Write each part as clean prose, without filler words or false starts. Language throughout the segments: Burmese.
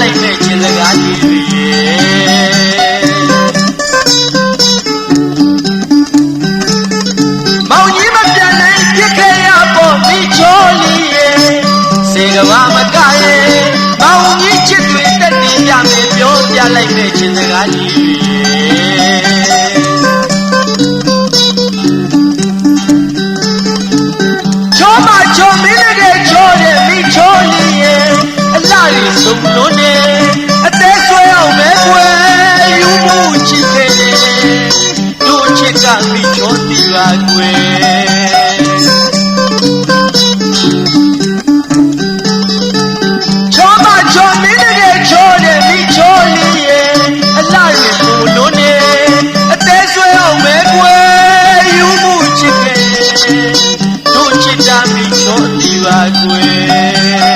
လိုက်မဲ့ခြင်းစကားကြီးတွေမောင်ကြီးမပြန်နိုင်ပြစ်ခဲ့ရပေါ်ပြီးချောလီရဲ့စေကဘာမကရဲ့မောင်ကြီးချစ်တွေတက်တည်ပြမယ်ပြောပြလိုက်မဲ့ခြင်းစကားကြီးတွေချောမချောမင်းလည်းချောတယ်ပြီးချောလီရဲ့အလားရီဆုံးလို့နေအသေးဆွဲအောင်မဲခွဲယူမှုချစ်ခဲ့တယ်တို့ချစ်ကပြီးချောတီပါကွယ်ချောမချောမင်းလည်းချောတယ်ပြီးချောလီရဲ့အလားရီဆုံးလို့နေအသေးဆွဲအောင်မဲခွဲယူမှုချစ်ခဲ့တယ်တို့ချစ်ကပြီးချောတီပါကွယ်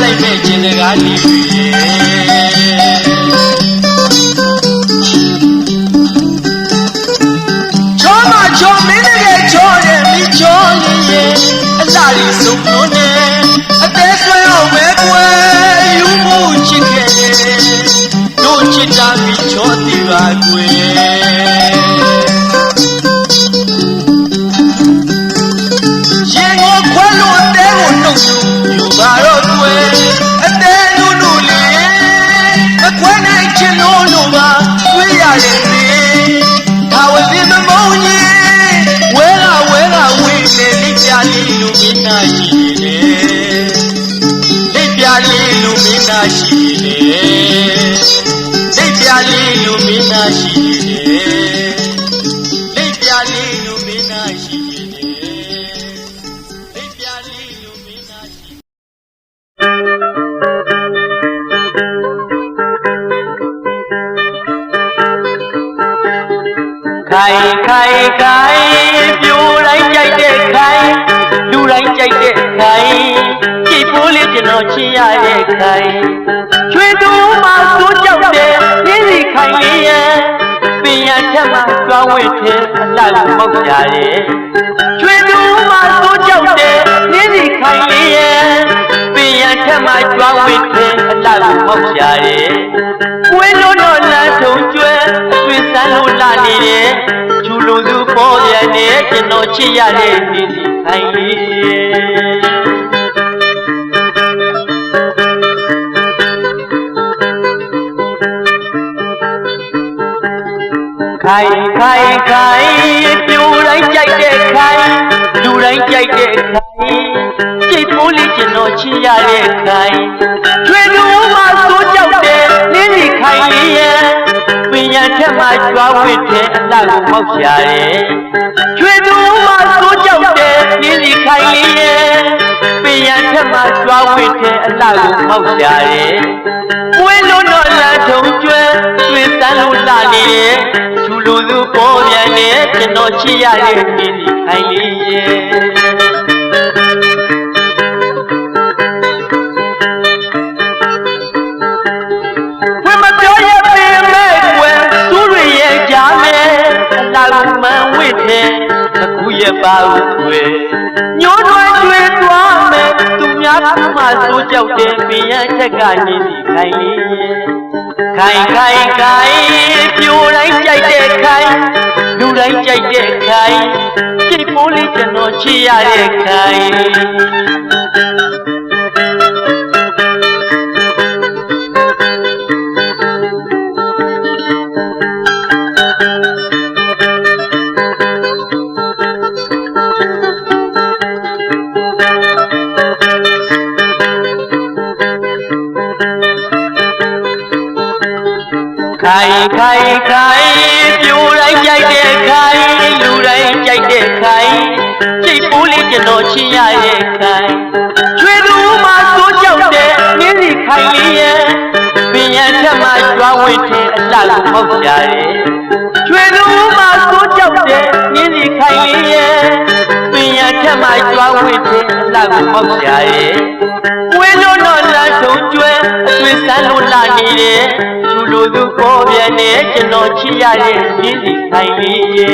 လိုက်မဲ့ခြင်းစကားကြီးချောမချောမင်းလည်းချောတယ်ပြီးချောရင်ရဲ့အလားရီဆုံးလို့နေအသေးဆွဲအောင်ပဲကွယ်ယူမှုချစ်ခဲ့တယ်တို့ချစ်တာပြီးချောတီပါကွယ်ရင်ကိုခွဲလို့အသေးကိုနှုတ်ယူပါတော့အသေးလူလူလေးမခွဲနိုင်ချင်လို့ပါတွေ့ရတယ်လေဒါဝစီမမုံကြီးဝဲလာဝင်းနေလိပြလေးလူမင်းသားရှိတယ်လိပြလေးလူမင်းသားရှိတယ်လိပြလေးလူမင်းသားရှိတယ်လိပြလေးလူမင်းသားရှိခိုင်ပြိုတိုင်းကြိုက်တဲ့ခိုင်လူတိုင်းကြိုက်တဲ့ခိုင်ကြည်ပိုးလေးကျွန်တော်ချစ်ရတဲ့ခိုင်ချွေသူမှစိုးကြောက်တဲ့ရင်းစီခိုင်လေးရဲ့ပင်ရထက်မှကျွမ်းဝဲတဲ့အလှမောက်ကြရဲ့ချွေသူမှစိုးကြောက်တဲ့ရင်းစီခိုင်လေးရဲ့ပင်ရထက်မှကျွမ်းဝဲတဲ့အလှမောက်ကြရဲ့ဝင်းလို့တော့လမ်းထုံကျွဲသွေးစမ်းလို့လာနေတယ်လူစုပေါ်ပြန်နေကျွန်တော်ချစ်ရတဲ့ဒီစီခိုင်လေးခိုင်ပြိုတိုင်းကြိုက်တဲ့ခိုင်လူတိုင်းကြိုက်တဲ့ခိုင်ကြိတ်ပိုးလေးကျွန်တော်ချစ်ရတဲ့ခိုင်ချွေသူမှစိုးကြောက်တဲ့နင်းစီခိုင်လေးရဲ့ပင်ရထက်မှကြွားဝှက်တဲ့အလှကိုမောက်ရှာတယ်ချွေသူမှစိုးကြောက်တဲ့နင်းစီခိုင်လေးရဲ့ပင်ရထက်မှကြွားဝှက်တဲ့အလှကိုမောက်ရှာတယ်ဝင်းလို့တော့လမ်းထုံကျွဲသွေးစမ်းလို့လာနေတယ်ချူလူစုပေါ်ပြန်နေကျွန်တော်ချစ်ရတဲ့နင်းစီခိုင်လေးရဲ့အခုရပါဦးကွယ်ညှိုးထွေးကျွေးသွားမယ်သူများကမှစိုးကြောက်တဲ့ပင်ရထက်ကနေစီခိုင်လေးခ ခိုင်ခိုင်ခိုင်ပြိုတိုင်းကြိုက်တဲ့ခိုင်လူတိုင်းကြိုက်တဲ့ခိုင်ကြိတ်ပိုးလေးကျွန်တော်ချစ်ရတဲ့ခိုင်ခိုင်ခိုင်ခိုင်ပြိုတိုင်းကြိုက်တဲ့ခိုင်လူတိုင်းကြိုက်တဲ့ခိုင်ကြိတ်ပိုးလေးကျွန်တော်ချစ်ရရဲ့ခိုင်ချွေသူမှစိုးကြောက်တဲ့နင်းစီခိုင်လေးရဲ့ပင်ရန်ထက်မှကြွားဝင့်တဲ့အလှကိုမောက်ကြရဲ့ချွေသူမှစိုးကြောက်တဲ့နင်းစီခိုင်လေးရဲ့ပင်ရန်ထက်မှကြွားဝင့်တဲ့အလှကိုမောက်ကြရဲ့ဝင်းလို့တော့လမ်းထုံကျွဲအသွင်ဆန်းလို့လာနေတယ်လူသူပေါ်ပြန်နေကျွန်တော်ချစ်ရတဲ့ရင်းစီခိုင်လေးရေ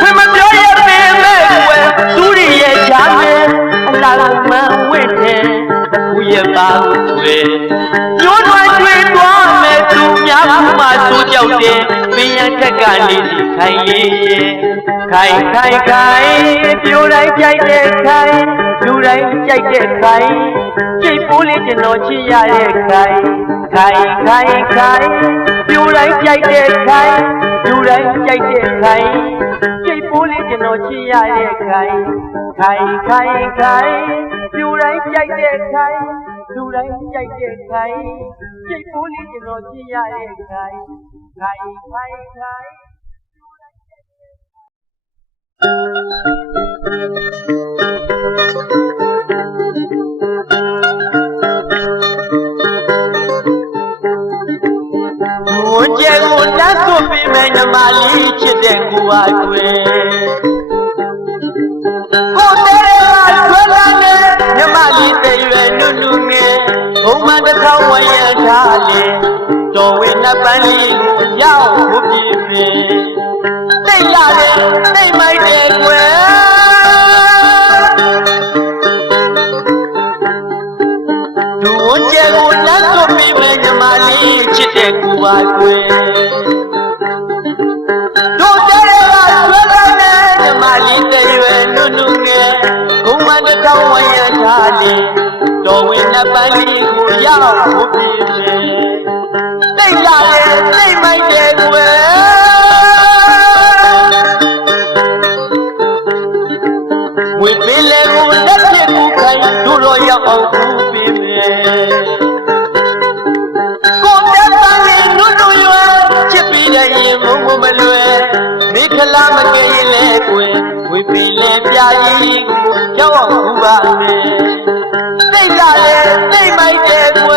ခွေမပြောရပင်မဲ့ဝဲသူရရဲ့ချားနဲ့အလားမှန်ဝင့်တယ်အခုရပါဝဲညှိုးထွန်းတွေ့သွားမဲ့သူများဘူးမှစိုးကြောက်တယ်ပင်ရထက်ကနေစီခိုင်လေးရေခိုင်ခိုင်ခိုင်ပြိုတိုင်းကြိုက်တဲ့ခိုင်လူတိုင်းကြိုက်တဲ့ခိုင်ကြိတ်ပိုးလေးကျွန်တော်ချစ်ရတဲ့ခိုင်ခိုင်ခိုင်ခိုင်ပြိုတိုင်းကြိုက်တဲ့ခိုင်လူတိုင်းကြိုက်တဲ့ခိုင်ကြိတ်ပိုးလေးကျွန်တော်ချစ်ရတဲ့ခိုင်ခိုင်ခိုင်ခိုင်ပြိုတိုင်းကြိုက်တဲ့ခိုင်လူတိုင်းကြိုက်တဲ့ခိုင်ကြိတ်ပိုးလေးကျွန်တော်ချစ်ရတဲ့ခိုင်ခိုင်ခိုင်ခိုင်我见过那所比美的玛丽起的古爱贵，我带来了来的那玛丽的原努努的，我们的草原也差哩，周围那班里要不比美。对呀嘞，对买的贵。我见过那所比美的玛丽起的古爱贵，都在那说的那玛丽的原努努的，我们的草原也差哩，周围那班里要不比美。对呀嘞，对买的贵。为别来我那些苦开，都若要熬苦比美。我在山里努努远，吃别的也默默没乱，没看那么个人来过，为别来表演要熬苦吧美。对呀嘞，对买的贵。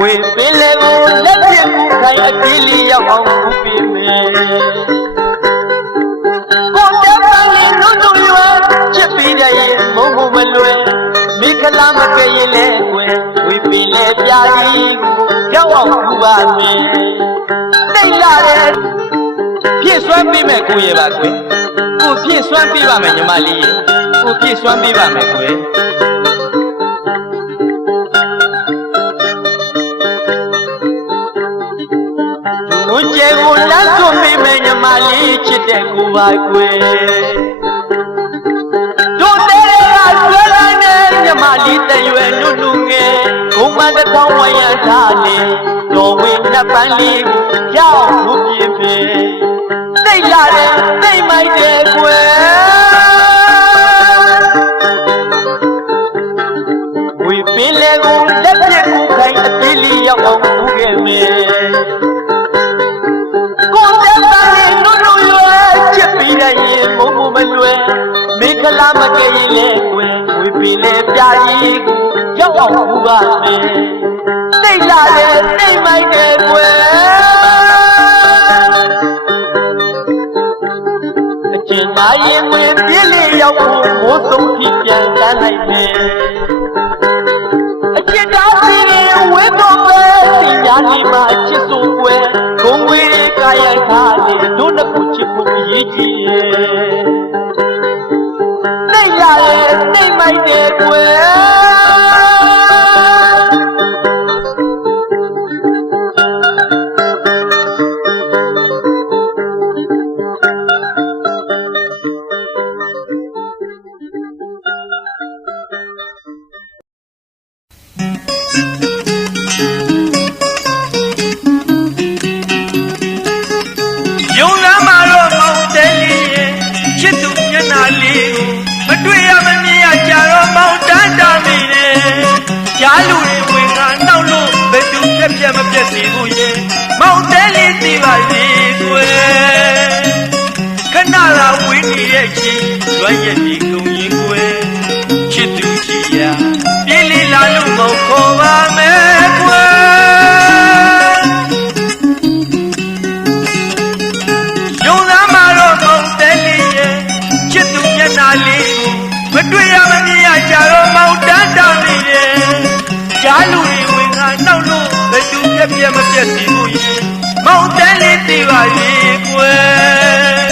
为别来我那些苦开，别里要熬苦比美。没看那么个人来过，为别来表演要熬苦吧美。对啦嘞，偏酸比美贵也吧贵，不偏酸比吧美你妈哩，不偏酸比吧美贵。我见过那所比美你妈哩吃的苦吧贵。玛丽的原努努的，我们的草原也差哩，周围那班里要不比美，对呀嘞，对买的贵。为别来我那些苦开，比里要熬苦个美。我在山里努努远，吃别的也默默没乱，没看那么个人来过。为别来表演要熬苦吧美，对啦嘞，对买的贵。今那因为别来要苦，我送去简单来美。家里人为多白，在家里嘛吃素贵，公为的家养他的，都那不吃不也ရေးကြည့်တိတ်လာတယ်တိတ်မိုက်တယ်ကွယ်ကြားလူတွေဝင်ကနောက်လို့ဘယ်သူဖြက်ဖြက်မပြတ်စီဘူးရဲ့မောင်တဲလေးသိပါစေကွယ်ခဏလာဝင်းနေရဲ့ချင်းလွမ်းရက်ဒီကုန်ရင်ကွယ်ချစ်သူချီရာပြေးလေးလာလို့မောင်ခေါ်ပါမယ်ကွယ်ယုံသားမှာတော့မောင်တဲလေးရဲ့ချစ်သူမျက်နှာလေးကိုမတွေ့ရမမြင်ရကြတော့မောင်တန်းတောင်းနေတယ်ကြားလူတွေဝင်ကနောက်လို့ဘယ်သူပြက်ပြက်မပြက်စီဘူးရင်မောင်တန်းလေးသိပါလေကွယ်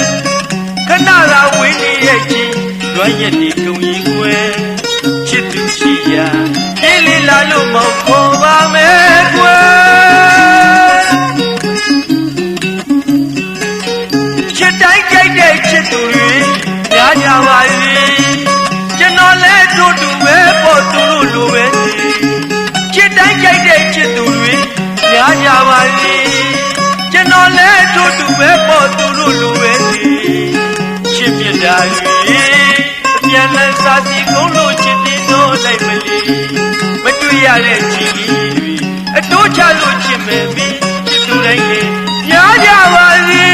ခဏလာဝင်းနေရဲ့ချင်းလွမ်းရက်ဒီကုန်ရင်ကွယ်ချစ်သူရှိရာပြေးလေးလာလို့မောင်ခေါ်ပါမယ်ကွယ်ချစ်တိုင်းကြိုက်တဲ့ချစ်သူတွေများကြပါလေကျွန်တော်လည်းတို့တူပဲပေါ်သူတို့လိုပဲချစ်တိုင်းကြိုက်တဲ့ချစ်သူတွေများကြပါလေကျွန်တော်လည်းတို့တူပဲပေါ်သူတို့လိုပဲချစ်မြတ်တာတွေအပြန်လန်းစားစီကုန်လို့ချစ်တင်တော့လိုက်မလီမတွေ့ရတဲ့ချစ်လေးတွေအတိုးချလို့ချစ်မယ်ပြီးချစ်သူတိုင်းလည်းများကြပါလေ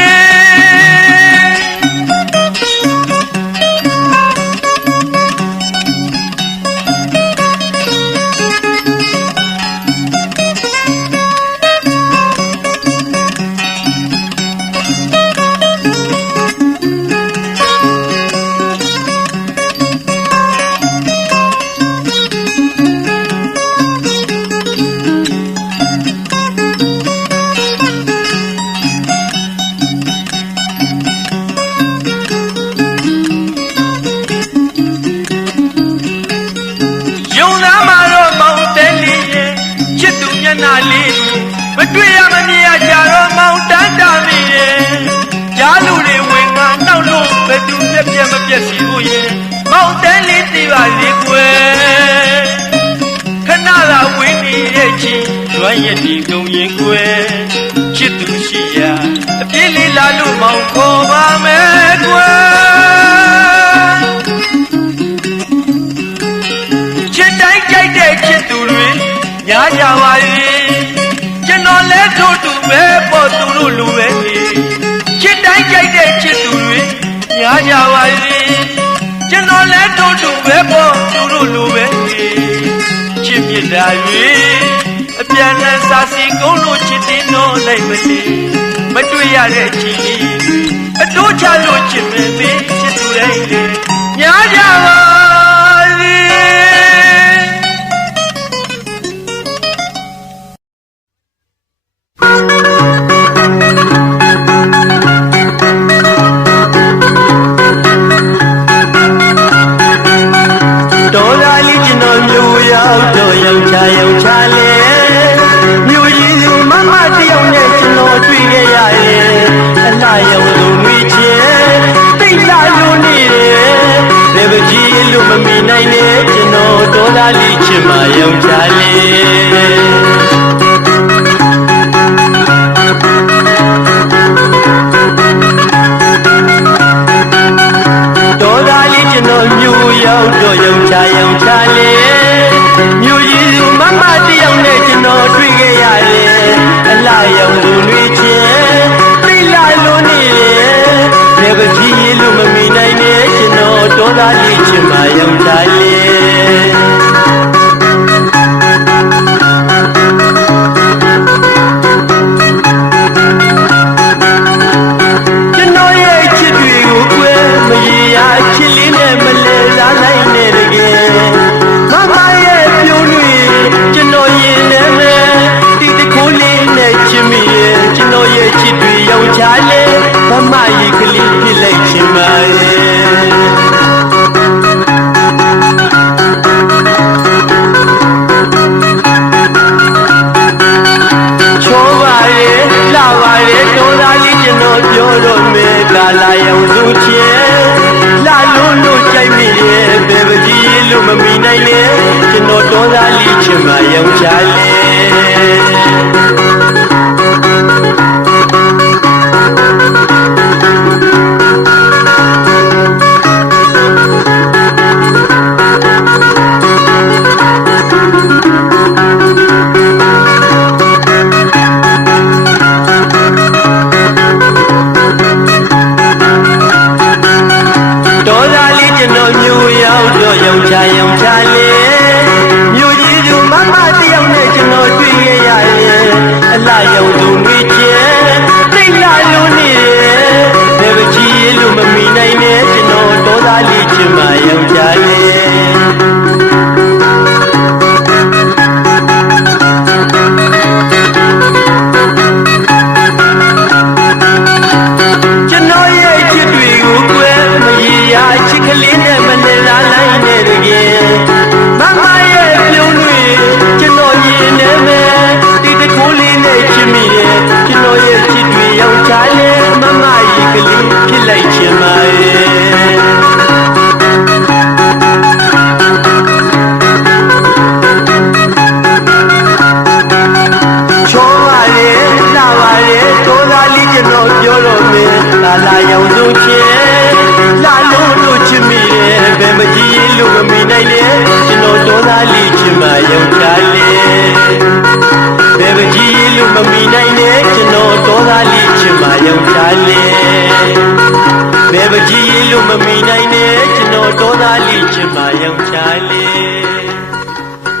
မတွေ့ရမမြင်ရကြတော့မောင်တန်းတာမိရဲ့ကြားလူတွေဝင်ကနောက်လို့ဘယ်သူပြက်ပြက်မပြက်စီဘူးရဲ့မောင်တန်းလေးသိပါလေကွယ်ခဏလာဝင်းနေရဲ့ချင်းလွမ်းရက်ဒီကုန်ရင်ကွယ်ချစ်သူရှိရာအပြေးလေးလာလို့မောင်ခေါ်ပါမယ်ကွယ်ချစ်တိုင်းကြိုက်တဲ့ချစ်သူတွေညာကြပါလေကျွန်တော်လဲတို့တူပဲပေါ်သူတို့လူပဲချစ်တိုင်းကြိုက်တဲ့ချစ်သူတွေညာကြပါလေကျွန်တော်လဲတို့တူပဲပေါ်သူတို့လူပဲချစ်မြတ်တာတွေအပြန်လန်းစားစီကုန်လို့ချစ်တင်တော့လိုက်မလီမတွေ့ရတဲ့ချစ်လေးအတိုးချလို့ချစ်မယ်ပြီးချစ်သူတိုင်းလည်းညာကြပါလေချစ်တွေယောက်ျားလေးဗမာရီကလေးဖြစ်လဲ ယုံစုချင်းလာလို့ကြိုက်မိရဲ့ဘယ်ပကြီးလို့မမီနိုင်နဲ့ကျွန်တော်တော်သားလေးချင်မှယုံချလေလာယုံစုချင်းလာလို့ချစ်မိတယ်ဘယ်မကြီးလို့မမီနိုင်နဲ့ကျွန်တော်တော်သားလေးချင်မှယုံချလေဘယ်မကြီးလို့မမီနိုင်နဲ့ကျွန်တော်တော်သားလေးချင်မှယုံချလေဘယ်မကြီးလို့မမီနိုင်နဲ့ကျွန်တော်တော်သားလေးချင်မှယုံချလေ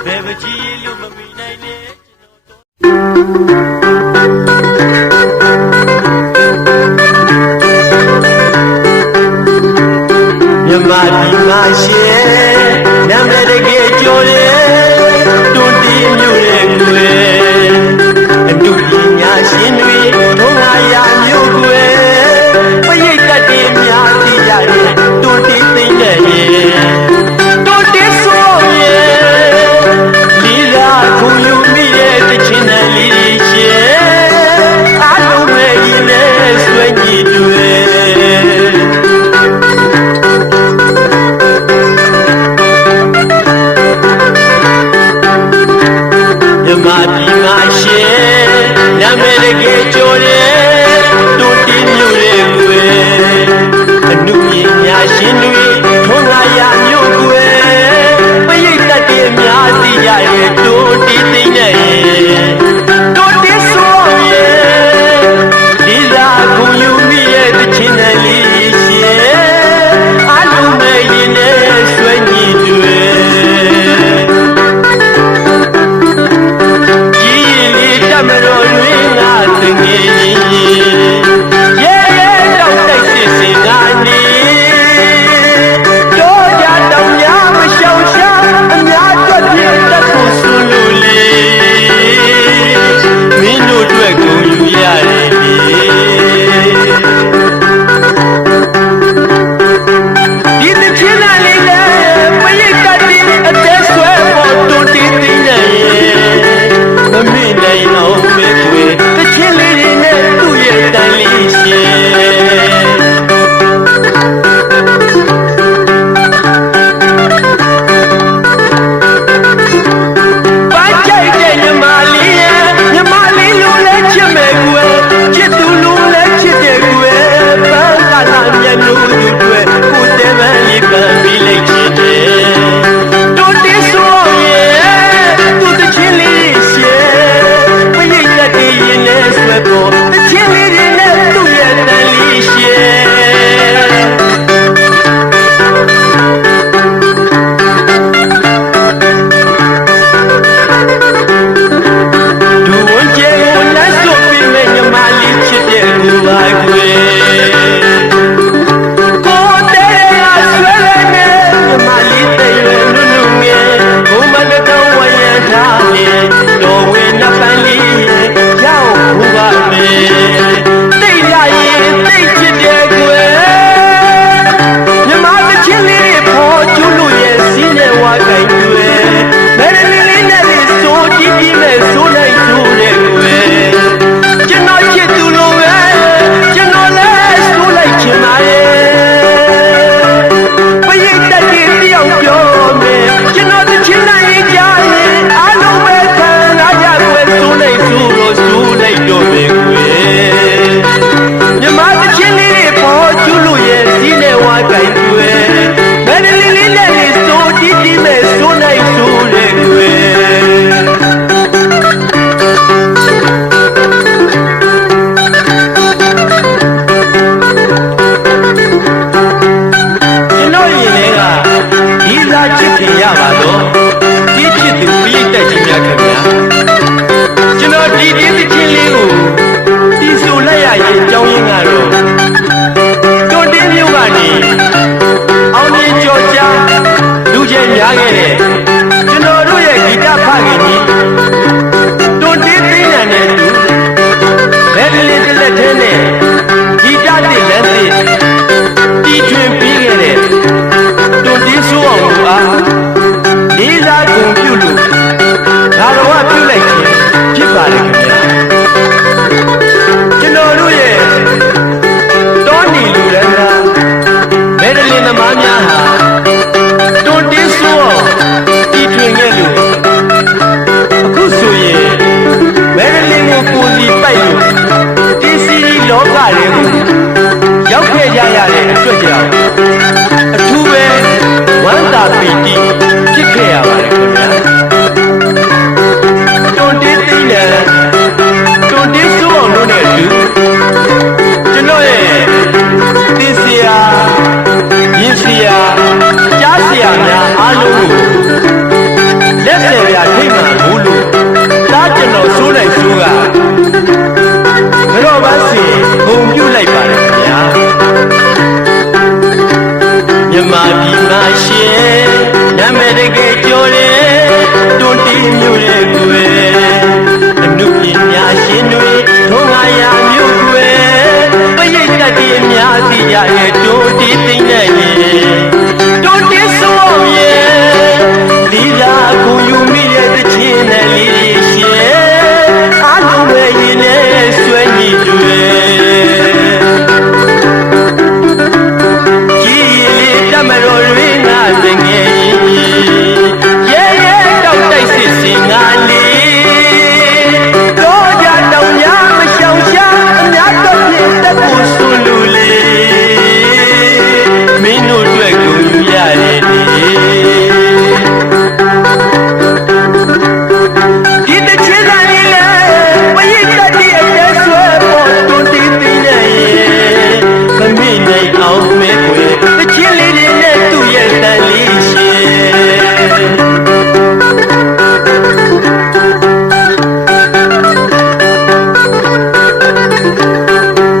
ဘယ်မကြီးလို့မမီနိုင်နဲ့မြမဒီမှာရှင်နာမည်တကယ်ကျော်တယ်တွန်တီးမြို့ရဲ့ကွယ်အမှုပညာရှင်တွေဘုံငါရမြို့ကွယ်ပရိသတ်တွေများသိကြတယ်တွန်တီးသိမ့်တဲ့ရဲ့တွန်တီးဆိုရဲ့လီလာခုယူမိရဲ့တခြင်းနဲ့လီရှင်အားလုံးပဲရင်နဲ့ဆွေးညီတွေမာဒီမာရှင်နာမည်တကယ်ကျော်တယ်တွန်တီးမြို့ရဲ့ကွယ်အမှုပညာရှင်တွေထုံးငါရမြို့ အတွက်ကြောင့်အထူးပဲဝမ်းသာပီတိဖြစ်ခဲ့ရပါတယ်ခင်ဗျာတွန်တေးသိနေတွန်တေးစိုးအောင်တို့နဲ့အတူကျွန်တော်ရဲ့တင်စရာရင်စရာကြားစရာများအားလုံးကိုလက်ဆယ်ပြထိမှန်ဘူးလို့သားကျွန်တော်စိုးနိုင်စိုးကဘယ်တော့မှစီဂုံပြုတ်လိုက်ပါတယ်ခင်ဗျာမြမပြည်မှာရှင်နာမည်တကယ်ကျော်တယ်တွန်တီမြို့ရဲ့ကွယ်အနုပညာရှင်တွေထုံးကားရမြို့ကွယ်ပရိသတ်တွေအများသိရရဲ့တွန်တီသိမ့်တဲ့ရေတွန်တီဆိုအောင်ရဲ့လီလာကိုယူမိတဲ့တခြင်းနဲ့လေးရှင်အားလုံးပဲရင်နဲ့ဆွဲညီတွေမတော်ရင်းငါတငယ်ရဲရဲတောက်တိုက်စစ်စင်ငါလေးတော့ကြတောင်များမရှောင်ရှားအများတော့ပြည့်တက်ဖို့ဆိုလို့လေမင်းတို့တွေ့ကုန်ယူရတယ်ဒီတချင်တိုင်းလေပရိသတ်ဒီအကျဲဆွဲပေါ်တွန်တီးသိနေရဲ့မမိနိုင်အောင်မဲခွေတချင်လေးသူ့ရဲ့တန်လေးရှင်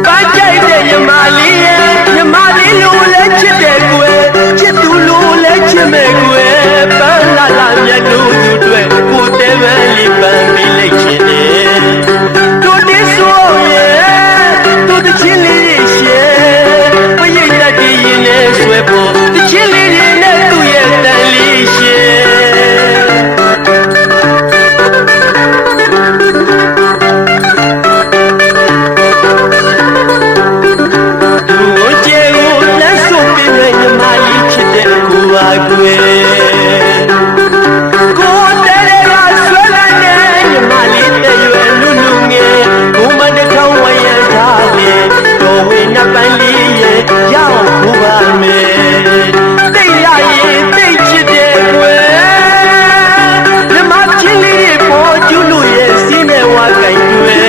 ပါကြိုက်တဲ့ညီမလေးရဲ့ညီမလေးလိုလဲချစ်တယ်ကွယ်ချစ်သူလိုလဲချစ်မယ်ကွယ်ပန်းလာလာမြတ်တို့သူတွေကိုတဲပန်းလေးပန်းပြီးလိုက်ချင်တယ်တို့ဒီဆိုရဲ့သူတချင်လေးရှင်ပရိသတ်ဒီရင်နဲ့ဆွဲပေါ်တချင်လေးနဲ့သူ့ရဲ့တန်လေးရှင်သူ့ကျေကိုလက်ဆုပ်ပြီးမဲ့ညီမလေးချစ်တဲ့ကိုပါကွယ်ကိုတဲ့ကဆွဲလိုက်တဲ့ညီမလေးတဲ့ရွယ်လူလူငယ်ကိုမတထောင်ဝရံထားလေတော်ဝင်နှစ်ပန်းလေးရဲ့ရောက်ဘူးပါမယ်တိတ်ရရင်တိတ်ချစ်တယ်ကွယ်ဓမ္မချင်းလေးပေါ်ကျူးလို့ရဲ့စီးမဲ့ဝါကိုင်တွေ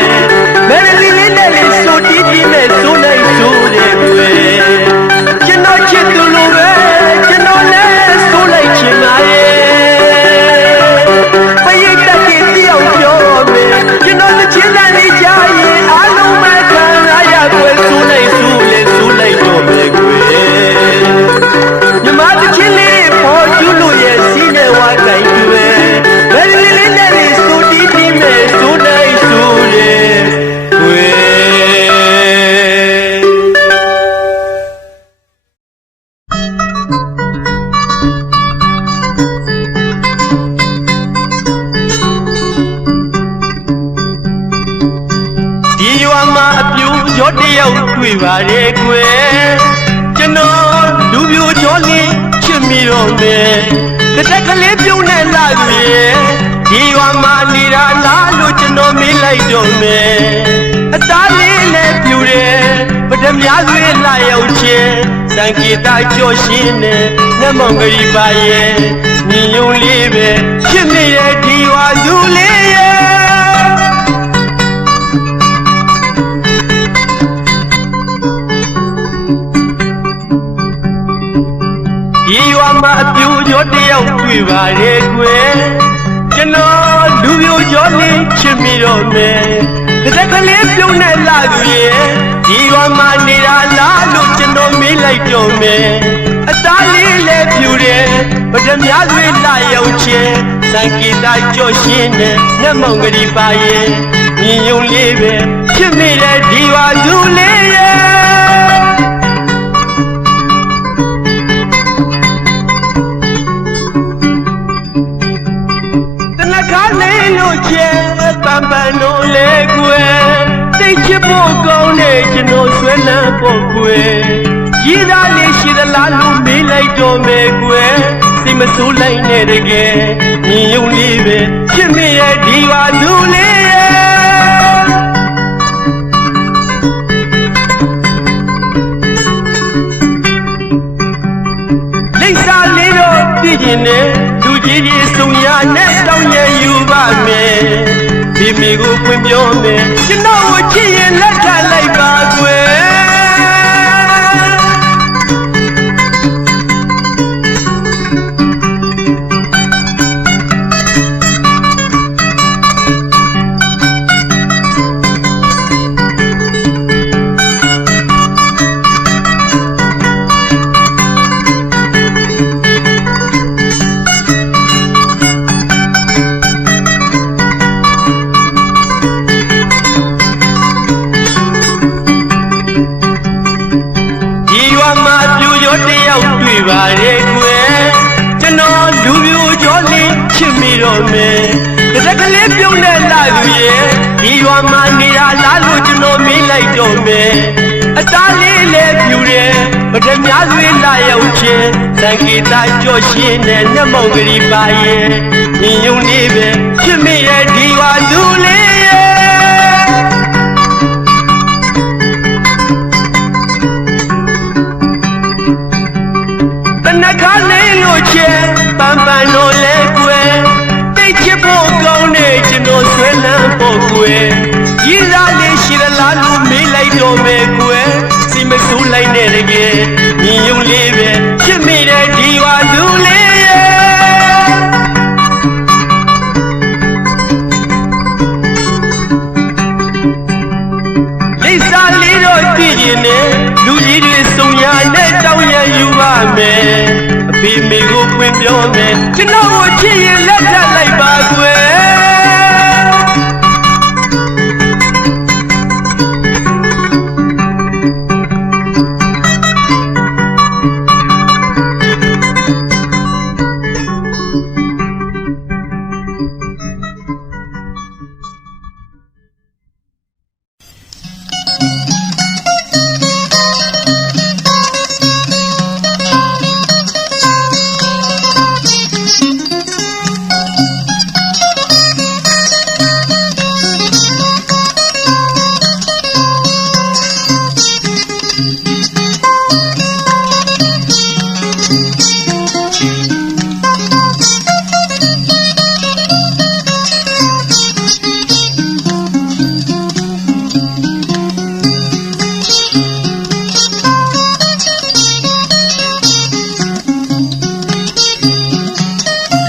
မဲလေးလေးနဲ့လေးဆိုတီးတီးမဲ့ဆိုနိုင်ဆိုတယ်ကွယ်ကျွန်တော်ချစ်သူလိုပဲကျွန်တော်လည်းဆိုလိုက်ချင်ပါရဲ့ပရိသတ်တွေတယောက်ပြောမယ်ကျွန်တော်တစ်ချင်းတည်းကြားရင်အားလုံးပဲခံရရကွယ်ဆိုနိုင်ဆိုလေဆိုလိုက်တော့မယ်ကွယ်မြမတချင်းလေးပေါ်ကျူးလို့ရဲ့စီးနေဝါကိုင်တွေဘယ်လေးလေးနဲ့လေးဆိုတီးတီးမဲ့ဆိုနိုင်ဆိုတယ်ကွယ်ဒီရွာမှာအပြူရောတယောက်တွေ့ပါတယ်ကွယ်ကျွန်တော်လူပြိုချောလေးချစ်မိတော့မယ်တစ်သက်ကလေးပြုံးနဲ့လာပြီဒီရွာမှာနေတာလားလို့ကျွန်တော်မေးလိုက်တော့မယ်အသားလေးနဲ့ပြူတယ်ပဒမြားတွေလာရောက်ချင်းစံကေတာကြော်ရှင်းနဲ့နှမောင်ကလေးပါရဲ့ညီညွတ်လေးပဲဖြစ်နေတဲ့ဒီရွာလူလေးရဲ့ဒီရွာမှာအပြူကျော်တယောက်တွေ့ပါရဲ့ကွယ်ကျွန်တော်လူပြိုကျော်လေးချစ်မိတော့မယ်တစ်သက်ကလေးပြုံးနဲ့လာသူရဲ့ဒီရွာမှာနေတာလားလို့ကျွန်တော်မေးလိုက်တော့မယ်အသားလေးလည်းပြူတယ်ပဒမြားတွေလာရောက်ချင်းစံကေတာကြော်ရှင်းနဲ့နှမောင်ကလေးပါရဲ့ညီညွတ်လေးပဲချစ်မိတဲ့ဒီရွာလူလေးရဲ့လေကွယ်တိတ်ချစ်ဖို့ကောင်းတဲ့ကျွန်တော်ဆွဲလန်းဖို့ကွယ်ကြီးသားလေးရှိသလားလို့မေးလိုက်တော့မယ်ကွယ်စိတ်မဆိုးလိုက်နဲ့တကယ်ညီညွတ်လေးပဲချစ်မိရဲ့ဒီပါသူလေးရဲ့ သိကျင်တဲ့လူကြီးကြီးစုံရနဲ့တောင်းရယူပါမယ်ဒီမိကိုဖွင့်ပြောမယ်ကျွန်တော်ကိုချစ်ရင်လက်ထပ်လိုက်ပါကွယ်ပါလေကွယ်ကျွန်တော်လူမျိုးကျော်လေးချစ်မိတော့မယ်တက်ကလေးပြုံးနဲ့လာသူရဲ့ဒီရွာမှာနေတာလားလို့ကျွန်တော်မေးလိုက်တော့မယ်အသားလေးလည်းပြူတယ်ဗဒမြသွေးလာရောက်ချင်းသံဂီတကြော်ရှင်းတဲ့မျက်မှောက်ကလေးပါရဲ့ညင်ညုံလေးပဲချစ်မိတဲ့ဒီရွာသူလေးရဲ့နှခါလေးလို့ချင်ပန်းပန်းလို့လဲကွယ်တိတ်ချစ်ဖို့ကောင်းနေကျွန်တော်ဆွဲလန်းဖို့ကွယ်ကြီးစားလေးရှိသလားလို့မေးလိုက်တော့မယ်ကွယ်ဒီမစိုးလိုက်နဲ့တကယ်မြင်ယုံလေးပဲချစ်မိတဲ့ဒီဝါသူလေးရဲ့လိစားလေးတော့ကြည့်ရင်နဲ့လူကြီးတွေစုံရနဲ့တောင်းရယူပါမယ်အဖေမေကိုဖွင့်ပြောမယ်ကျွန်တော်ကိုချစ်ရင်လက်ထပ်လိုက်ပါကွယ်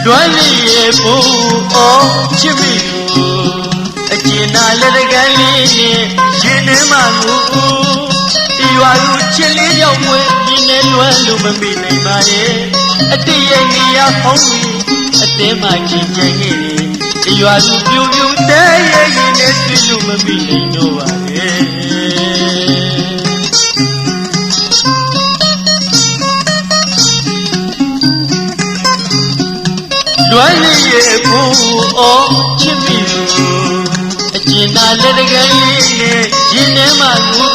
လွမ်းလေးရဲ့ဘူအော်ချစ်မိလို့အကျဉ်းနာလက်တကန်းလေးနဲ့ရင်ထဲမှာကိုဒီရွာလူချစ်လေးကြောင့်ဝဲဒီနဲ့လွမ်းလို့မမိနိုင်ပါရဲ့အတည့်ရဲ့နေရာဖုံးပြီးအတင်းမှချင်းချင်ခဲ့တယ်ဒီရွာလူပြူပြူတဲရဲ့ရင်နဲ့တွေ့လို့မမိနိုင်တော့ပါရဲ့လွမ်းလေးရဲ့ဘူအော်ချစ်မိလို့အကျဉ်းနာလက်တကယ်လေးနဲ့ရင်ထဲမှာကို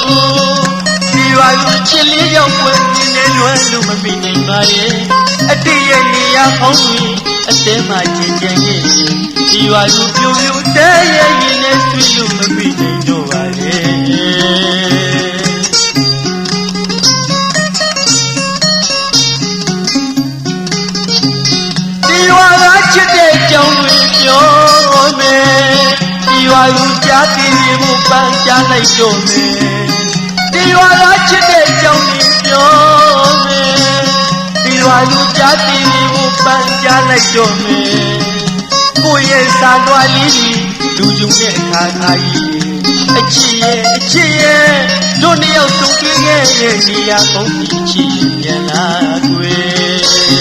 ဒီရွာလူချစ်လေးရောက်ွယ်ဒီနဲ့လွမ်းလို့မမိနိုင်ပါရဲ့အတည့်ရဲ့နေရာဖုံးပြီးအတဲမှချင်းချင်ခဲ့ဒီရွာလူပြူပြူတဲရဲ့ရင်နဲ့တွေ့လို့မမိနိုင်တော့ပါရဲ့ချစ်တဲ့ကြောင့်ပြောမယ်ဒီရွာလူကြားတည်နေမှုပန်းကြားလိုက်တော့မယ်ဒီရွာကချစ်တဲ့ကြောင့်ပြောမယ်ဒီရွာလူကြားတည်နေမှုပန်းကြားလိုက်တော့မယ်ကိုရဲ့စာတော်လေးလူကျုံတဲ့အခါကြီးအချစ်ရဲ့တို့နှစ်ယောက်ဆုံးတွေ့ခဲ့တဲ့နေရာကောင်းကြီးချစ်ပြန်လာတွေ့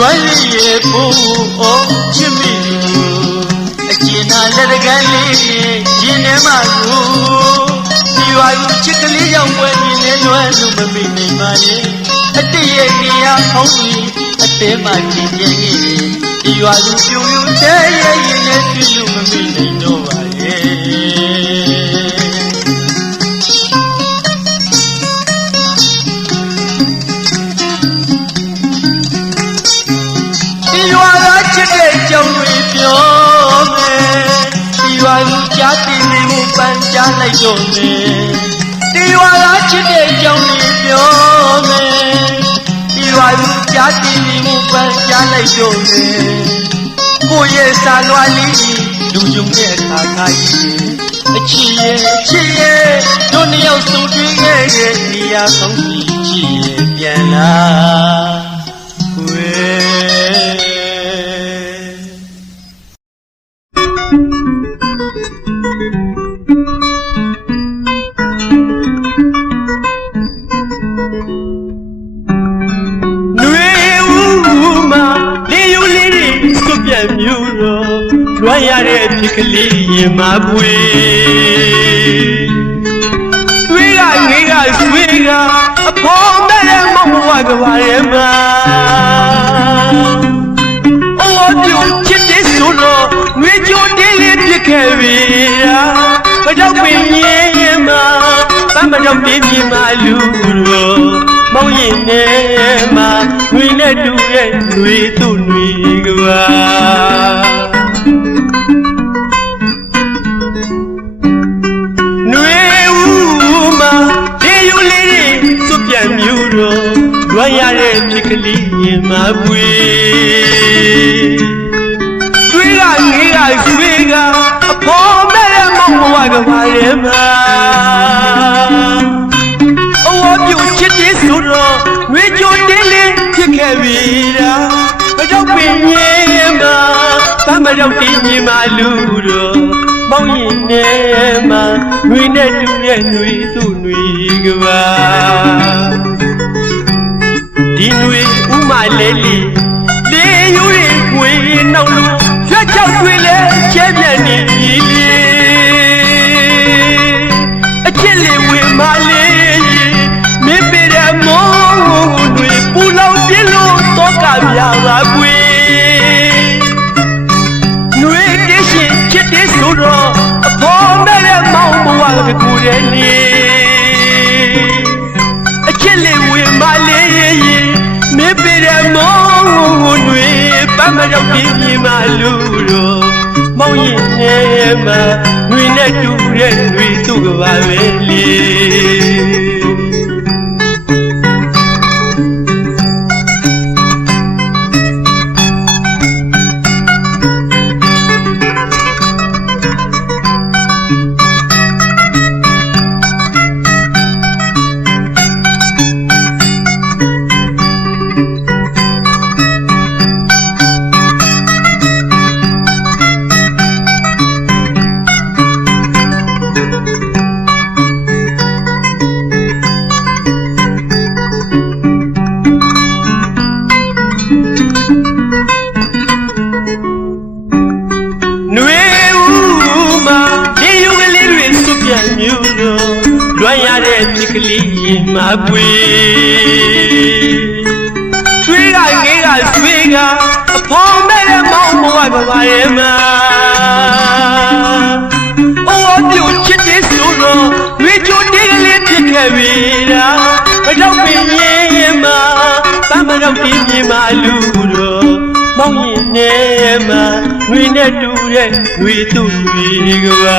လွမ်းလေးရဲ့ဘူအော်ချစ်မိလို့အကျဉ်းနာလက်တကန်းလေးနဲ့ရင်ထဲမှာကိုဒီရွာလူချစ်ကလေးရောက်ွယ် လွယ်လို့မမိနိုင်ပါနဲ့အတည့်ရဲ့နေရာဟောင်းကြီးအတဲမှချင်းပြင်းခဲ့ဒီရွာလူပြိုပြိုတဲ့ရဲ့ရင်နဲ့တွေ့လို့မမိနိုင်တော့ပါရဲ့ဒီရွာကချစ်တဲ့ကြောင်တွေပြောမယ်ဒီရွာလူကြားတင်နေမှုပန်းကြားလိုက်တော့မယ်ဒီရွာကချစ်တဲ့ကြောင်တွေပြောမယ်ဒီရွာလူကြားတင်နေမှုပန်းကြားလိုက်တော့မယ်ကိုရဲ့စာလွားလေးလူယုံတဲ့အခါခါကြီးအချစ်ရဲ့တို့နှစ်ယောက်စုံတွေ့ခဲ့တဲ့နေရာကောင်းကြီးချစ်ရဲ့ပြန်လာဝဲလွမ်းရတဲ့ဖြစ်ကလေးရင်မပွေတွေးကငေးကဆွေးကအဖော်မဲ့တဲ့မောင်ဘဝကဘာရဲမှာအော်ပြုချစ်တဲ့ဆိုတော့ငွေကြိုတင်းလေးဖြစ်ခဲ့ပြီမတော့ပင်ရင်မှာမတော့ပြင်းပြင်းမလူတော့မောင်ရင်နဲ့မှာငွေနဲ့တူရဲ့ငွေသူ့ငွေကဘာလွမ်းရတဲ့ဖြစ်ကလေးရင်မပွေတွေးကငေးကဆွေးကအဖော်မဲ့တဲ့မောင်ဘဝကဘာရဲမှာအဝပြုတ်ချစ်တဲ့ဆိုတော့ငွေကြိုတင်းလေးဖြစ်ခဲ့ပြီမတော့ပင်ရင်မှာမတော့တင်းမြင်မှလူတော့မောင်ရင်နဲ့မှာငွေနဲ့တူတဲ့ငွေသူ့ငွေကဘာဒီနွေဥမလေးလေးယူရင်ခွေနောက်လို့ရွက်ချောက်တွေလဲကျဲပြန့်နေပြီအချစ်လေးဝေမလေးမင်းပေတဲ့မောင်းတွေပူလောင်ပြလို့တော့ကပြပါကွေနွေတည်းရှင်ချစ်တဲ့ဆိုတော့အဖော်မဲ့တဲ့မောင်းဘဝကကူတဲ့နေအချစ်လေးဝေမလေးမင်းပေတဲ့မောင်းတွေမတော့ပြင်းပြင်းမလူတော့မောင်ရင်နဲ့မှာငွေနဲ့တူတဲ့ငွေသူ့ကပါပဲလေလွမ်းရတဲ့ဖြစ်ကလေးရင်မပွေတွေးကငေးကဆွေးကအဖော်မဲ့တဲ့မောင်ဘဝကဘာရဲမှာအော်ပြုတ်ချစ်တဲ့ဆိုတော့ငွေကြိုတင်းကလေးဖြစ်ခဲ့ပြီမတော့ပင်ရင်မှာမတော့ပြင်းပြင်းမလူတော့မောင်ရင်နဲ့မှာငွေနဲ့တူတဲ့ငွေသူ့ငွေကဘာ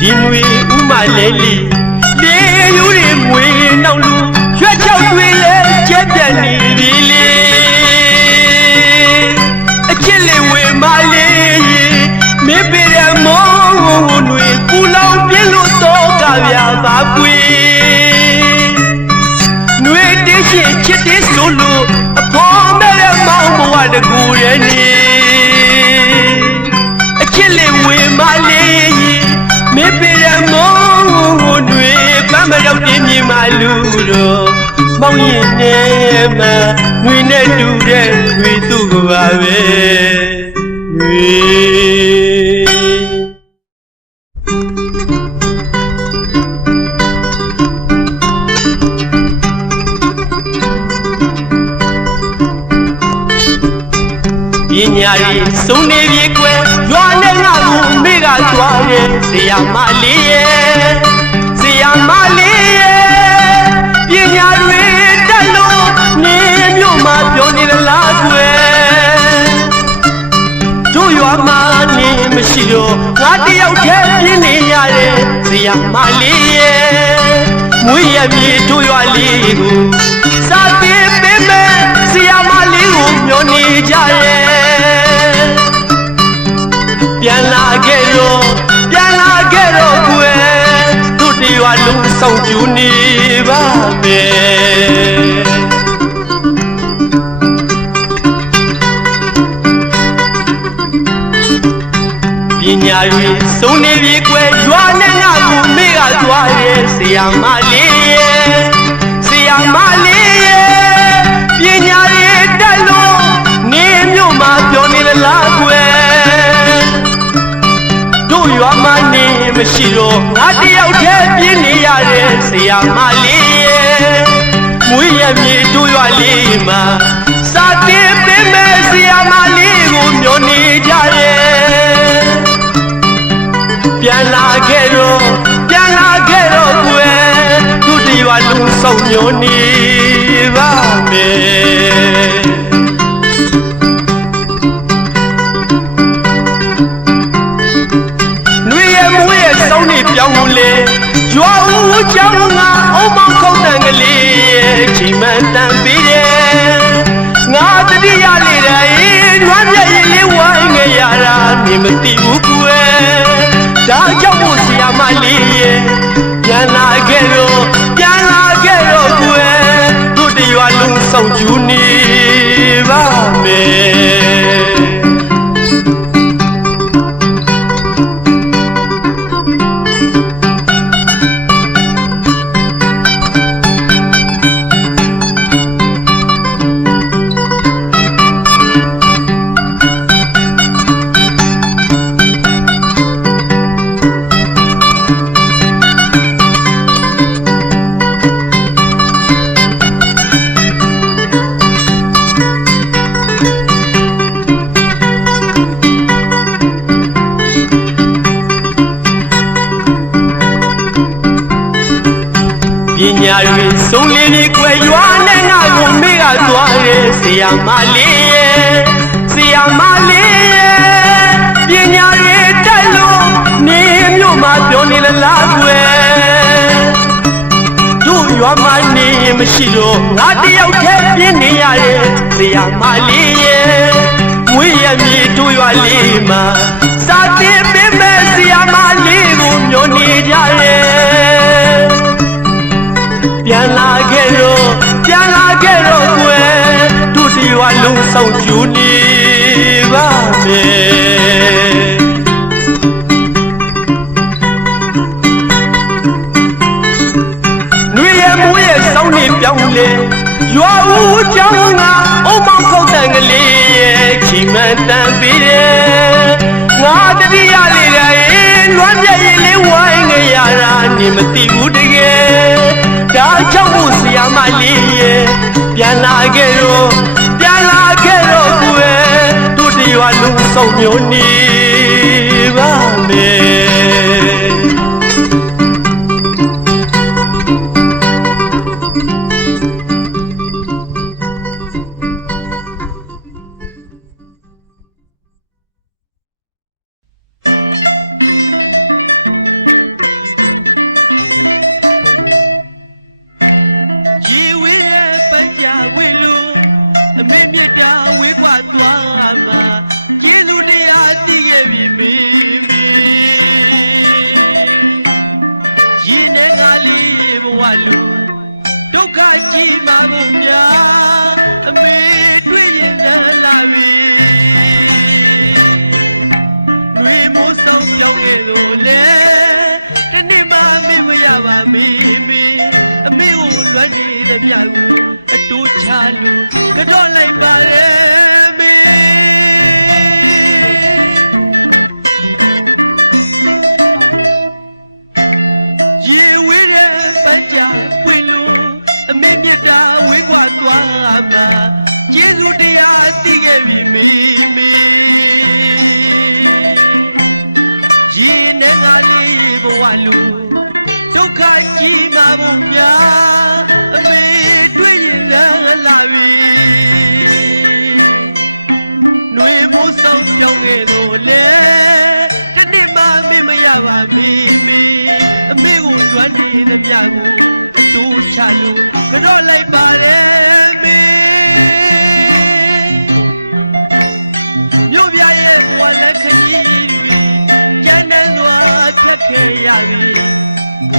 ဒီနွေဥမလေးလေးယူရင်မွေနောက်လူရွက်ချောက်တွေလဲကျဲပြန့်နေပြီလေအချစ်လေးဝေမလေးမင်းပေတဲ့မောင်းတွေပူလောင်ပြင်းလို့တော့ကပြပါကွေနွေတည်းရှင်ချစ်တဲ့ဆိုလို့အဖော်မဲ့တဲ့မောင်းဘဝတကူရဲ့နေအချစ်လေးဝေမလေးမင်းပေတဲ့မောင်းတွေမတော့တင်းမြင်မှလူတော့မောင်ရင်နဲ့မှာငွေနဲ့တူတဲ့ငွေသူ့ကပါပဲငွေ ညာရီစုံနေပြီကွယ်ရွာနဲ့ငါ့ကိုမိကသွားတယ်ဆရာမလေးရဲ့ဆရာမလေးရဲ့ပညာတွေတက်လို့နေမြို့မှာပြောနေလားကွယ်တို့ရွာမှာနေမရှိတော့ငါတယောက်တည်းပြင်းနေရတယ်ဆရာမလေးရဲ့မွေးရမြေတို့ရွာလေးကိုစာပြေးပေးမယ်ဆရာမလေးကိုမျောနေကြရဲ့ပြန်လာခဲ့တော့ကွယ်တို့တရွာလုံးဆောင်ကျူနေပါမယ်ပညာရီစုံနေပြီကွယ်ရွာနဲ့ငါ့ကိုမိကသွားရဲ့ဆရာမလေးရဲ့ဆရာမလေးရဲ့ပညာရီတက်လို့နေမြို့မှာပြောနေလားကွယ်တို့ရွာမှာနေမရှိတော့ငါတယောက်တည်းပြင်းနေရတယ်ဆရာမလေးရဲ့မွေးရမြေတို့ရွာလေးမှာစာတင်ပေးမယ်ဆရာမလေးကိုမျောနေကြရဲ့ပြန်လာခဲ့တော့ကွယ်တို့တရွာလုံးဆောင်မျောနေပါမယ်နှွေရမွေးရစောင်းနေပြောင်းလေရွာဦးချောင်းငါအုံမောင်ခုံတန်ကလေးရဲ့ချိန်မှန်တန်ပြီးတယ်ငါတတိယလေးတိုင်းနွားပြည့်ရင်လေးဝိုင်းငရတာနေမသိဘူးကွယ်ဒါကြောင့်မို့ဆရာမလေးရဲ့ပြန်လာခဲ့တော့ကွယ်တို့တရွာလုံးဆောင်ကျူနေပါမယ်ပညာတွေစုံလင်းနေကွယ်ရွာနဲ့ငါ့ကိုမိကသွားရဲ့ဆရာမလေးရဲ့ဆရာမလေးရဲ့ပညာတွေတက်လို့နေမြို့မှာပြောနေလားကွယ်တို့ရွာမှာနေမရှိတော့ငါတယောက်တည်းပြင်းနေရရဲ့ဆရာမလေးရဲ့မွေးရမြေတို့ရွာလေးမှာစာတင်ပေးမယ်ဆရာမလေးကိုမျောနေကြရဲ့ပြန်လာခဲ့တော့ကွယ်တို့တရွာလုံးဆောင်ကျူနေပါမယ်နှွေရမွေးရစောင်းနေပြောင်းလေရွာဦးချောင်းကအုံမောင်ခုတ်တန်ကလေးရဲ့ချိန်မှန်တန်ပြီးတယ်ငါတတိယလေးတိုင်းနွားပြည့်ရင်လေးဝိုင်းငရတာနေမသိဘူးတကယ်ဒါကြောင့်မို့ဆရာမလေးရဲ့ပြန်လာခဲ့တော့ကွယ်တို့တရွာလုံးဆောင်မျောနေပါမယ်ဒုက္ခကြီးမှမှုများအမေတွေ့ရင်တန်လာပြီနှွေမိုးဆောင်ကြောင်းနေလို့လေတနေ့မှမေ့မရပါမေအမေကိုလွတ်နေတဲ့မြတ်ကိုအတူချလို့ကတော့လိုက်ပါတယ်မေရေဝေးတဲ့ပန်းချဝင်လို့အမေမြတ်တာဝေးกว่าသွား ခဲ့ပြီမိမိရေနဲ့ငါလေးဘဝလူဒုက္ခကြီးမှာဘူးဗျာအမေတွေ့ရင်လည်းလာပြီຫນွေမိုးဆောင်ကြောင်းခဲ့တော့လေတနေ့မှမေ့မရပါမိမိအမေကိုကျွမ်းနေသမျှကိုတူချလို့ကြော့လိုက်ပါတယ်မေမြို့ပြရဲ့ဘဝလက်ခကြီးတွေကျန်းတန်းစွာဖြတ်ခဲ့ရပြီ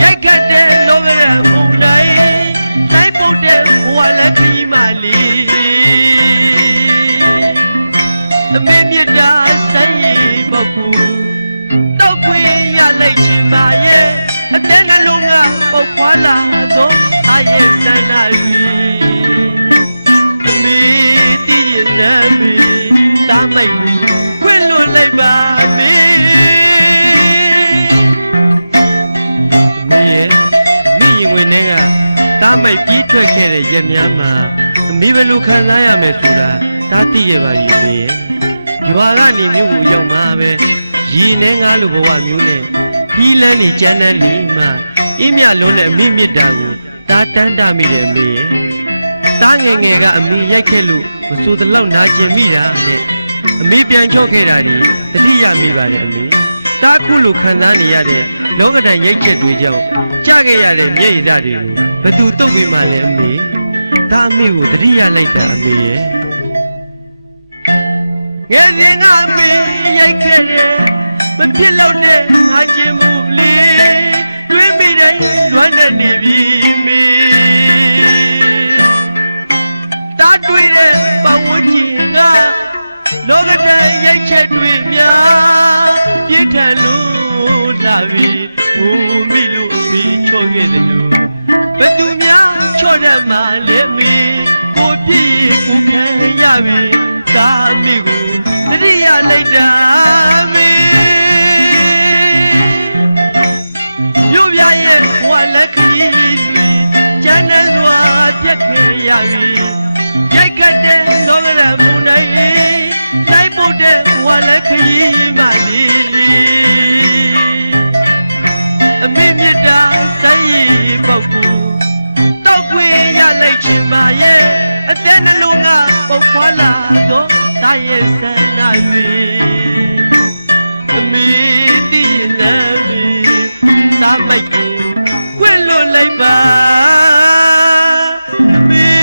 ရိုက်ခတ်တဲ့လောကရဘုံတိုင်းတိုင်းပုတ်တဲ့ဘဝလက်ခကြီးမှလီအမေမြတ်တာဆိုင်ရင်မဟုတ်တောက်ခွေရလိုက်ချင်ပါရဲ့အတဲ့နှလုံးကပုတ်ခွာလာတော့အရဲ့ဆန္ဒတွေအမေတည်ရတဲ့ပြီတားမိုက်ခွင့်လွတ်လိုက်ပါမေမိရင်ဝင်နေကတားမိုက်ပြေးထွက်ခဲ့တဲ့ရက်များမှာမိဘလူခံစားရမယ်ဆိုတာဒါသိခဲ့ပါပြီမေရွာကနေမြို့ကိုရောက်မှာပဲရေနဲ့ငါလိုဘဝမျိုးနဲ့ပြီးလန်းနေကြမ်းတမ်းနေမှအင်းမြလွန်းတဲ့အမိမြစ်တာကိုဒါတန်းတာမိတယ်အမေတားငယ်ငယ်ကအမေရိုက်ခဲ့လို့မဆိုသလောက်နာကျင်မိတာနဲ့အမေပြန်ချော့ခဲ့တာဒီတတိယမိပါတယ်အမေတားခုလိုခံစားနေရတဲ့လောကဒဏ်ရိုက်ချက်တွေကြောင့်ကြခဲ့ရတဲ့မျက်ရည်တွေဘသူတုတ်ပြီးမှလဲအမေဒါအမေကိုတတိယလိုက်တာအမေရဲ့ငယ်စဉ်ကအမေရိုက်ခဲ့တဲ့မဖြစ်လို့တဲ့ငါချင်မှုလေးတွေးမိတိုင်းလွမ်းနေနေပြီမေတားတွေ့တဲ့ပဝန်းကျင်ကလောကဒဏ်ရိုက်ချက်တွေများပြည့်ထန်လို့လာပြီဟိုမိလို့ပြီးချော့ခဲ့တယ်လို့ဘယ်သူများချော့ရမှာလဲမေကိုပြည့်ကိုခံရပြီသာမိကိုတတိယလိုက်တာမေမြို့ပြရဲ့ဘဝလက်ခကြီးကျန်းတန်းစွာပြတ်ခဲ့ရပြီရိုက်ခတ်တဲ့လောကရဘုံတိုင်းတိုင်းပုတ်တဲ့ဘဝလက်ခကြီးမှလီအမေမြတ်တာဆိုင်ရင်ပုတ်တောက်ခွေရလိုက်ချင်ပါရဲ့အသက်နှလုံးကပုတ်ခွာလာတော့ဒါရဲ့ဆန္ဒတွေအမေတည်တဲ့တားမိုက်ခွင့်လွတ်လိုက်ပါအမေ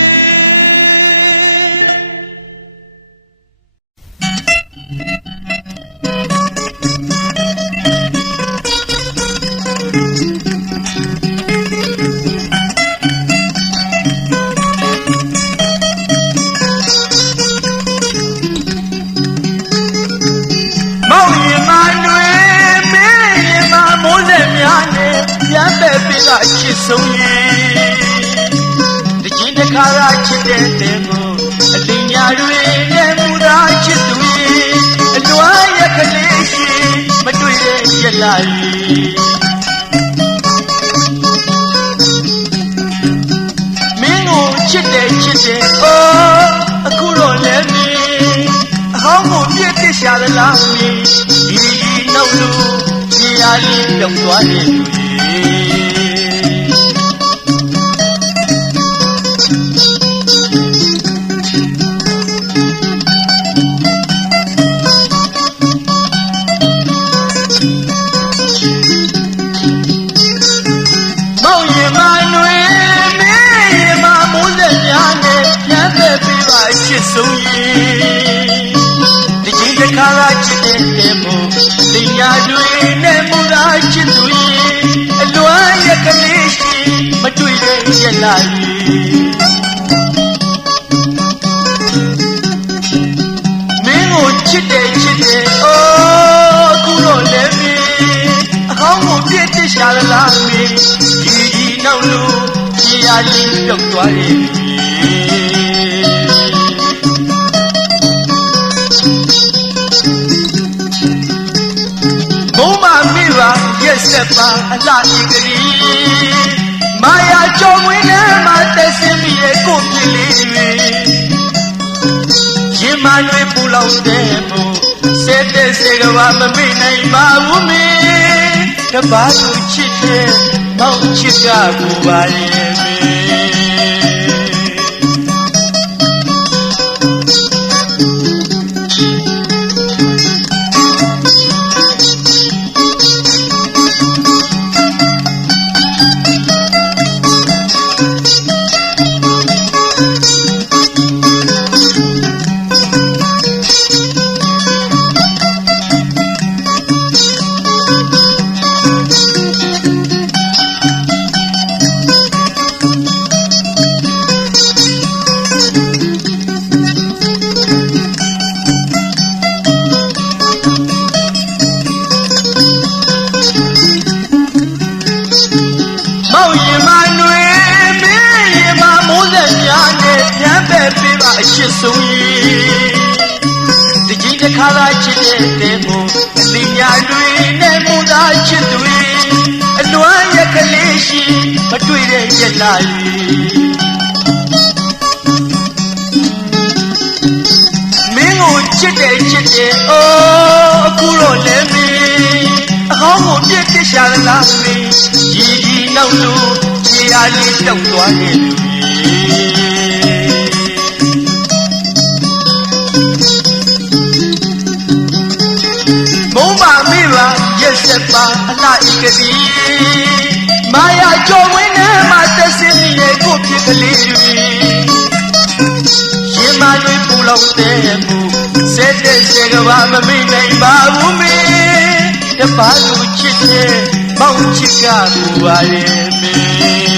အချစ်ဆုံးရင်တခြင်းတစ်ခါရချစ်တဲ့တဲ့ကိုအလင်းညာတွေနဲ့မူတာချစ်သူရင်အလွားရကလေးရှိမတွေ့တဲ့ရလာရီမင်းကိုချစ်တယ်အိုးအခုတော့လည်းမင်းအဟောင်းကိုပြည့်တရှာလားမင်းဒီနောက်လို့ပြရလေးတော့သွားတယ်လူဆုံးရင်တခြင်းတစ်ခါရချစ်တဲ့တဲ့မို့လိညာတွေနဲ့မူတာချစ်သူရင်အလွမ်းရကလေးရှိမတွေ့တဲ့ရလာရီမင်းကိုချစ်တယ်အိုးအခုတော့လည်းမင်းအဟောင်းကိုပြည့်တရှာလားမင်းဒီနောက်လို့ပြရလေးပြုတ်သွားရဲ့ရက်ဆက်ပါအလားဤကလေးမာယာကြောင့်ဝင်ထဲမှာတက်ဆင်းပြီးရဲ့ကိုပြလေးတွေရင် မတွေပူလောင်တဲ့မို့စေတဲ့စေကဘာမမေ့နိုင်ပါဘူးမေတပါးသူချစ်တဲ့မောင်ချစ်ကကိုပါရဲ့မေအချစ်ဆုံးကြီးတကြီးတစ်ခါသာချစ်တဲ့မို့အလီညာတွေနဲ့မူသားချစ်တွေအလွမ်းရကလေးရှိမတွေ့တဲ့ရက်လာမင်းကိုချစ်တယ်အိုးအခုတော့လည်းမင်းအကောင်းကိုပြစ်တစ်ရှာလားမင်းကြီးနောက်လို့ခြေအားလေးတောက်သွားတဲ့လူမုံပါမိပါရက်ဆက်ပါအလားဤကတိမာယာကြောဝင်းနဲ့မှသက်စင်းရဲ့ကိုဖြစ်ကလေးတွေရှင်မတွေပူလောင်တဲ့မူစဲတဲ့စေကဘာမမိနိုင်ပါဘူးမေတပါးသူချစ်တဲ့မောင်ချစ်ကကိုပါရဲ့မေ